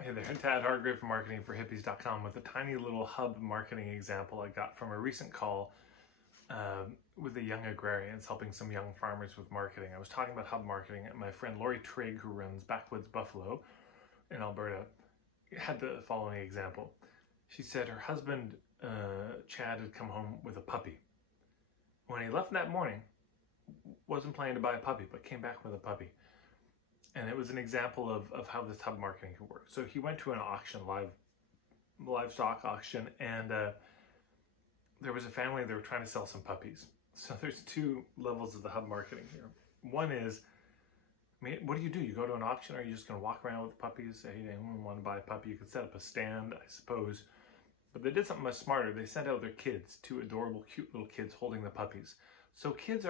Hey there, Tad Hargrave from marketing for Hippies.com with a tiny little hub marketing example I got from a recent call with the young agrarians helping some young farmers with marketing. I was talking about hub marketing, and my friend Lori Trigg, who runs Backwoods Buffalo in Alberta, had the following example. She said her husband, Chad, had come home with a puppy. When he left that morning, wasn't planning to buy a puppy, but came back with a puppy. And it was an example of how this hub marketing could work. So he went to an auction, livestock auction, and there was a family, they were trying to sell some puppies. So there's two levels of the hub marketing here. One is, what do? You go to an auction, or are you just going to walk around with puppies? Hey, anyone want to buy a puppy? You could set up a stand, I suppose. But they did something much smarter. They sent out their kids, two adorable, cute little kids holding the puppies. So kids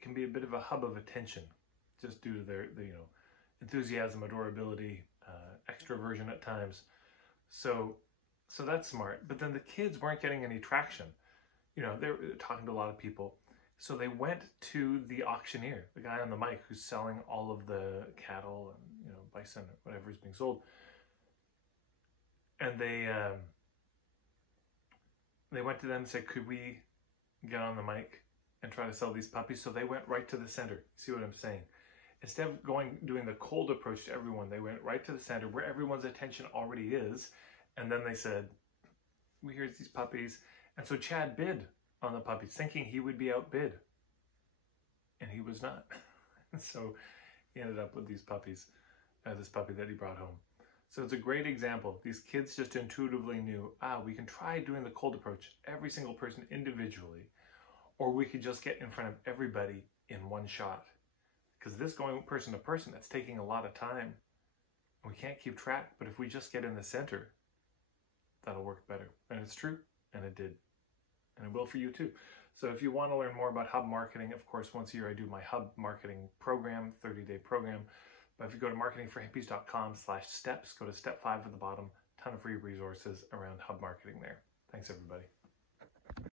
can be a bit of a hub of attention, just due to their enthusiasm, adorability, extroversion at times. So that's smart. But then the kids weren't getting any traction. They were talking to a lot of people. So they went to the auctioneer, the guy on the mic who's selling all of the cattle and bison or whatever is being sold. And they went to them and said, could we get on the mic and try to sell these puppies? So they went right to the center. See what I'm saying? Instead of doing the cold approach to everyone, they went right to the center where everyone's attention already is. And then they said, here's these puppies. And so Chad bid on the puppies, thinking he would be outbid. And he was not. So he ended up with these puppies, this puppy that he brought home. So it's a great example. These kids just intuitively knew, we can try doing the cold approach, every single person individually, or we could just get in front of everybody in one shot. Because this going person to person, that's taking a lot of time. We can't keep track, but if we just get in the center, that'll work better. And it's true, and it did. And it will for you too. So if you want to learn more about hub marketing, of course, once a year I do my hub marketing program, 30-day program. But if you go to marketingforhippies.com/steps, go to step 5 at the bottom, ton of free resources around hub marketing there. Thanks, everybody.